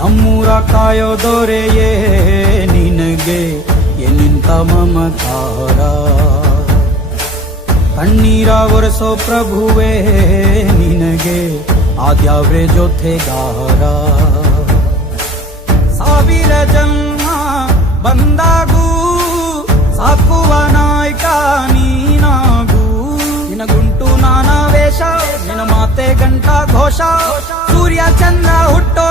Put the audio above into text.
ನಮ್ಮೂರ ಕಾಯೋ ದೊರೆಯೇ ನಿನಗೆ ಎನ್ನಿಂತ ಮಮಕಾರ. ಕಣ್ಣೀರ ಒರೆಸೋ ಪ್ರಭುವೇ ನಿನಗೆ ಆದ್ಯಾವ್ರೆ ಜೊತೆಗಾರ. ಸಾವಿರ ಜನ್ಮ ಬಂದಾಗೂ ಸಾಕುವ ನಾಯಕ ನೀನಾಗೂ. ನಿನಗುಂಟು ನಾನಾ ವೇಷ, ನಿನ್ನ ಮಾತೆ ಗಂಟ ಘೋಷ. ಸೂರ್ಯ ಚಂದ್ರ ಹುಟ್ಟೋ